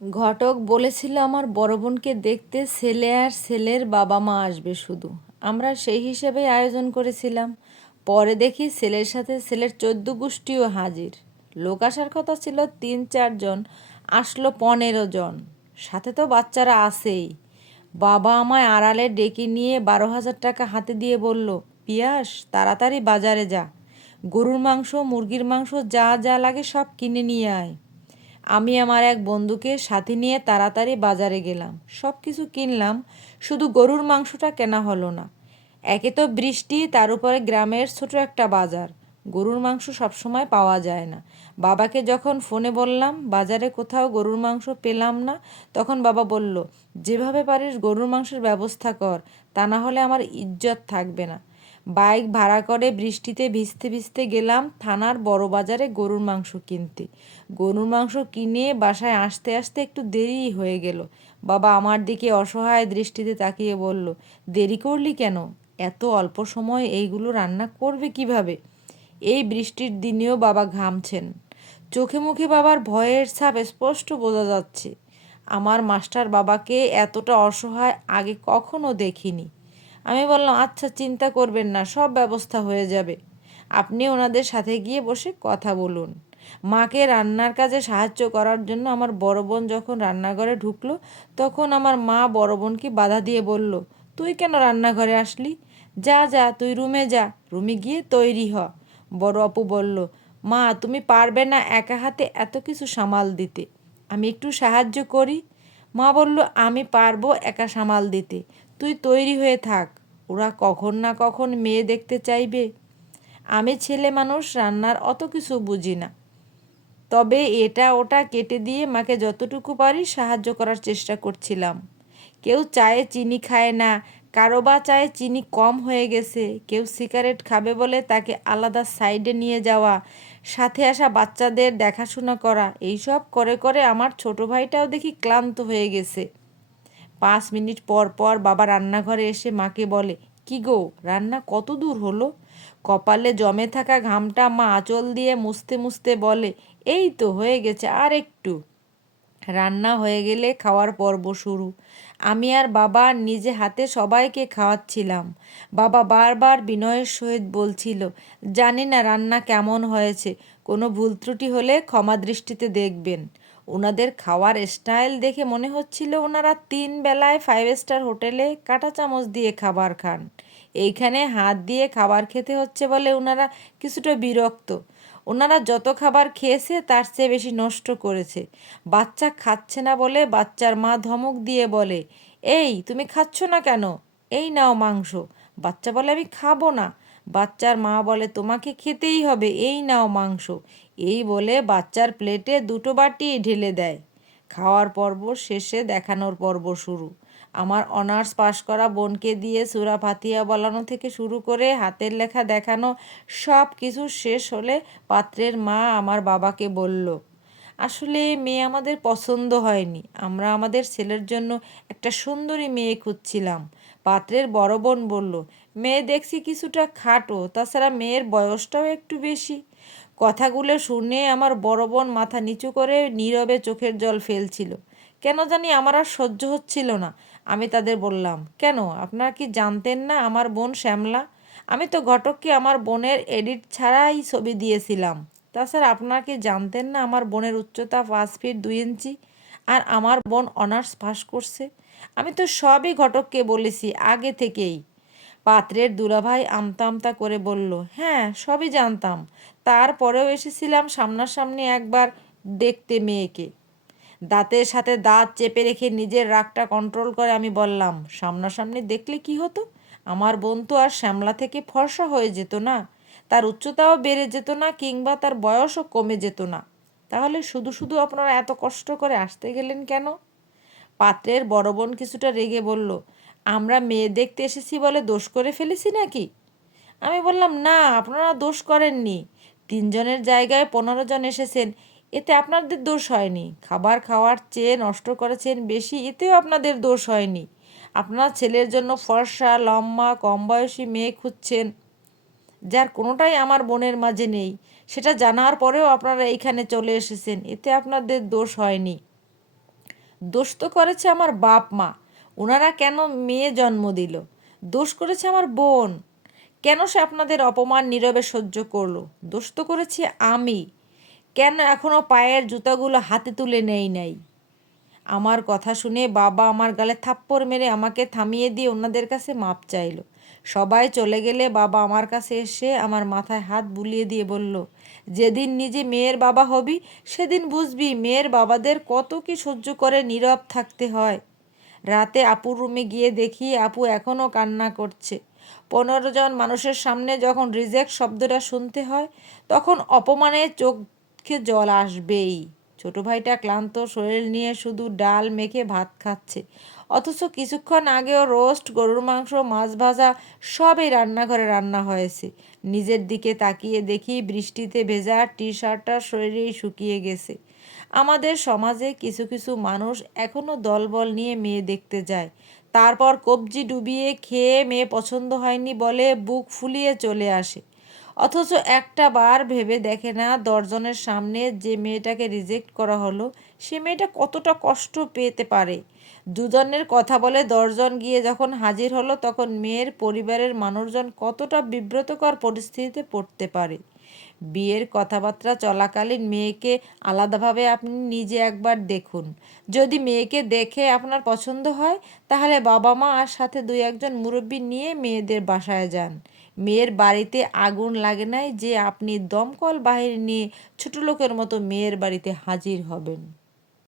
ঘটক বলেছিল, আমার বড় বোনকে দেখতে ছেলে আর ছেলের বাবা মা আসবে শুধু। আমরা সেই হিসেবেই আয়োজন করেছিলাম। পরে দেখি ছেলের সাথে ছেলের চোদ্দ গোষ্ঠীও হাজির। লোক আসার কথা ছিল তিন চারজন আসলো পনেরো জন। সাথে তো বাচ্চারা আসেই বাবা আমায় আড়ালে ডেকে নিয়ে বারো হাজার টাকা হাতে দিয়ে বলল, পিয়াস, তাড়াতাড়ি বাজারে যা। গরুর মাংস, মুরগির মাংস যা যা লাগে সব কিনে নিয়ে আয়। আমি আমার এক বন্ধুকে সাথে নিয়ে তাড়াতাড়ি বাজারে গেলাম। সব কিছু কিনলাম, শুধু গরুর মাংসটা কেনা হলো না। একে তো বৃষ্টি, তার উপরে গ্রামের ছোট একটা বাজার। গরুর মাংস সবসময় পাওয়া যায় না। বাবাকে যখন ফোনে বললাম, বাজারে কোথাও গরুর মাংস পেলাম না? তখন বাবা বলল, যেভাবে পারিস গরুর মাংসের ব্যবস্থা কর, তা না হলে আমার ইজ্জত থাকবে না। বাইক ভাড়া করে বৃষ্টিতে ভিজতে ভিজতে গেলাম থানার বড় বাজারে গরুর মাংস কিনতে। গরুর মাংস কিনে বাসায় আসতে আসতে একটু দেরি হয়ে গেল। বাবা আমার দিকে অসহায় দৃষ্টিতে তাকিয়ে বলল, দেরি করলি কেন? এত অল্প সময় এইগুলো রান্না করবে কীভাবে? এই বৃষ্টির দিনেও বাবা ঘামছেন। চোখে মুখে বাবার ভয়ের ছাপ স্পষ্ট বোঝা যাচ্ছে। আমার মাস্টার বাবাকে এতটা অসহায় আগে কখনো দেখিনি। আমি বললাম আচ্ছা চিন্তা করবেন না, সব ব্যবস্থা হয়ে যাবে। আপনি ওনাদের সাথে গিয়ে বসে কথা বলুন। মাকে রান্নার কাজে সাহায্য করার জন্য আমার বড় বোন যখন রান্নাঘরে ঢুকলো, তখন আমার মা বড় বোনকে বাধা দিয়ে বলল, তুই কেন রান্নাঘরে আসলি? যা যা, তুই রুমে যা। রুমে গিয়ে তৈরি হ। বড় অপু বলল, মা, তুমি পারবে না একা হাতে এত কিছু সামাল দিতে। আমি একটু সাহায্য করি। মা বলল, আমি পারব একা সামাল দিতে। তুই তৈরি হয়ে থাক। ওরা কখন না কখন মেয়ে দেখতে চাইবে। আমি ছেলে মানুষ, রান্নার অত কিছু বুঝি না। তবে এটা ওটা কেটে দিয়ে মাকে যতটুকু পারি সাহায্য করার চেষ্টা করছিলাম। কেউ চায়ে চিনি খায় না, কারও বা চায়ে চিনি কম হয়ে গেছে। কেউ সিগারেট খাবে বলে তাকে আলাদা সাইডে নিয়ে যাওয়া, সাথে আসা বাচ্চাদের দেখাশোনা করা, এইসব করে করে আমার ছোট ভাইটাও দেখি ক্লান্ত হয়ে গেছে। পাঁচ মিনিট পর পর বাবা রান্নাঘরে এসে মাকে বলে, কি গো, রান্না কত দূর হলো? কপালে জমে থাকা ঘামটা মা আঁচল দিয়ে মুছতে মুছতে বলে, এই তো হয়ে গেছে আর একটু। রান্না হয়ে গেলে খাওয়ার পর্ব শুরু। আমি আর বাবা নিজে হাতে সবাইকে খাওয়াচ্ছিলাম। বাবা বারবার বিনয়ের সহিত বলছিল, জানি না রান্না কেমন হয়েছে, কোনো ভুল ত্রুটি হলে ক্ষমা দৃষ্টিতে দেখবেন। ওনাদের খাওয়ার স্টাইল দেখে মনে হচ্ছিল ওনারা তিন বেলায় ফাইভ স্টার হোটেলে কাঁটা চামচ দিয়ে খাবার খান। এইখানে হাত দিয়ে খাবার খেতে হচ্ছে বলে ওনারা কিছুটা বিরক্ত। ওনারা যত খাবার খেয়েছে তার চেয়ে বেশি নষ্ট করেছে। বাচ্চা খাচ্ছে না বলে বাচ্চার মা ধমক দিয়ে বলে, এই, তুমি খাচ্ছ না কেন? এই নাও মাংস। বাচ্চা বলে, আমি খাব না। বাচ্চার মা বলে, তোমাকে খেতেই হবে, এই নাও মাংস। এই বলে বাচ্চার প্লেটে দুটো বাটি ঢেলে দেয়। খাওয়ার পর্ব শেষে দেখানোর পর্ব শুরু। আমার অনার্স পাশ করা বোনকে দিয়ে সুরা ফাতিয়া বলানো থেকে শুরু করে হাতের লেখা দেখানো সব কিছু শেষ হলে পাত্রের মা আমার বাবাকে বলল, আসলে মেয়ে আমাদের পছন্দ হয়নি। আমরা আমাদের ছেলের জন্য একটা সুন্দরী মেয়ে খুঁজছিলাম। পাত্রের বড় বোন বলল মেয়ে দেখছি কিছুটা খাটো, তাছাড়া মেয়ের বয়সটাও একটু বেশি। কথাগুলো শুনে আমার বড় বোন মাথা নিচু করে নীরবে চোখের জল ফেলছিল। কেন জানি আমার আর সহ্য হচ্ছিল না, আমি তাদের বললাম, কেন, আপনারা কি জানতেন না আমার বোন শ্যামলা? আমি তো ঘটককে আমার বোনের এডিট ছাড়াই ছবি দিয়েছিলাম। তাছাড়া আপনারা কি জানতেন না আমার বোনের উচ্চতা পাঁচ ফিট দুই ইঞ্চি? আর আমার বোন অনার্স পাস করছে? আমি তো সবই ঘটককে বলেছি, আগে থেকেই। পাত্রের দুলাভাই আমতা আমতা করে বলল হ্যাঁ সবই জানতাম। তারপরেও এসেছিলাম সামনাসামনি একবার দেখতে মেয়েকে। দাঁতের সাথে দাঁত চেপে রেখে নিজের রাগটা কন্ট্রোল করে আমি বললাম, সামনাসামনি দেখলে কি হতো? আমার বোন তো আর শ্যামলা থেকে ফর্সা হয়ে যেত না। তার উচ্চতাও বেড়ে যেত না কিংবা তার বয়সও কমে যেত না। তাহলে শুধু শুধু আপনারা এত কষ্ট করে আসতে গেলেন কেন? পাত্রের বড় বোন কিছুটা রেগে বলল আমরা মেয়ে দেখতে এসেছি বলে দোষ করে ফেলেছি নাকি? আমি বললাম, না, আপনারা দোষ করেননি। তিনজনের জায়গায় পনেরো জন এসেছেন, এতে আপনাদের দোষ হয়নি। খাবার খাওয়ার চেয়ে নষ্ট করেছেন বেশি, এতেও আপনাদের দোষ হয়নি। আপনার ছেলের জন্য ফর্সা, লম্বা, কম বয়সী মেয়ে খুঁজছেন, যার কোনোটাই আমার বোনের মাঝে নেই। সেটা জানার পরেও আপনারা এইখানে চলে এসেছেন, এতে আপনাদের দোষ হয়নি। দোষ তো করেছে আমার বাপ মা। ওনারা কেন মেয়ে জন্ম দিল? দোষ করেছে আমার বোন। কেন সে আপনাদের অপমান নীরবে সহ্য করল? দোষ তো করেছি আমি। কেন এখনও পায়ের জুতাগুলো হাতে তুলে নেই নাই? আমার কথা শুনে বাবা আমার গালে থাপ্পড় মেরে আমাকে থামিয়ে দিয়ে ওনাদের কাছে মাপ চাইলো। সবাই চলে গেলে বাবা আমার কাছে এসে আমার মাথায় হাত বুলিয়ে দিয়ে বলল, যেদিন নিজে মেয়ের বাবা হবি, সেদিন বুঝবি মেয়ের বাবাদের কত কি সহ্য করে নীরব থাকতে হয়। রাতে আপুর রুমে গিয়ে দেখি আপু এখনও কান্না করছে। পনেরো জন মানুষের সামনে যখন রিজেক্ট শব্দটা শুনতে হয়, তখন অপমানে চোখে জল আসবেই। ছোট ভাইটা ক্লান্ত, শরীর নিয়ে শুধু ডাল মেখে ভাত খাচ্ছে। অথচ কিছুক্ষণ আগেও রোস্ট গরুর মাংস, মাছ ভাজা সবই রান্নাঘরে রান্না হয়েছে। নিজের দিকে তাকিয়ে দেখি বৃষ্টিতে ভেজা টি শার্টটা শরীরেই শুকিয়ে গেছে। আমাদের সমাজে কিছু কিছু মানুষ এখনও দলবল নিয়ে মেয়ে দেখতে যায়। তারপর কবজি ডুবিয়ে খেয়ে মেয়ে পছন্দ হয়নি বলে বুক ফুলিয়ে চলে আসে। অথচ একটা বার ভেবে দেখে না দশজনের সামনে যে মেয়েটাকে রিজেক্ট করা হলো, সে মেয়েটা কতটা কষ্ট পেতে পারে। দুজনের কথা বলে দশজন গিয়ে যখন হাজির হলো, তখন মেয়ের পরিবারের মানুষজন কতটা বিব্রতকর পরিস্থিতিতে পড়তে পারে। বিয়ের কথাবার্তা চলাকালীন মেয়েকে আলাদাভাবে আপনি নিজে একবার দেখুন। যদি মেয়েকে দেখে আপনার পছন্দ হয়, তাহলে বাবা মা আর সাথে দুই একজন মুরব্বী নিয়ে মেয়েদের বাসায় যান। মেয়ের বাড়িতে আগুন লাগে নাই যে আপনি দমকল বাহিনী নিয়ে ছোটো লোকের মতো মেয়ের বাড়িতে হাজির হবেন।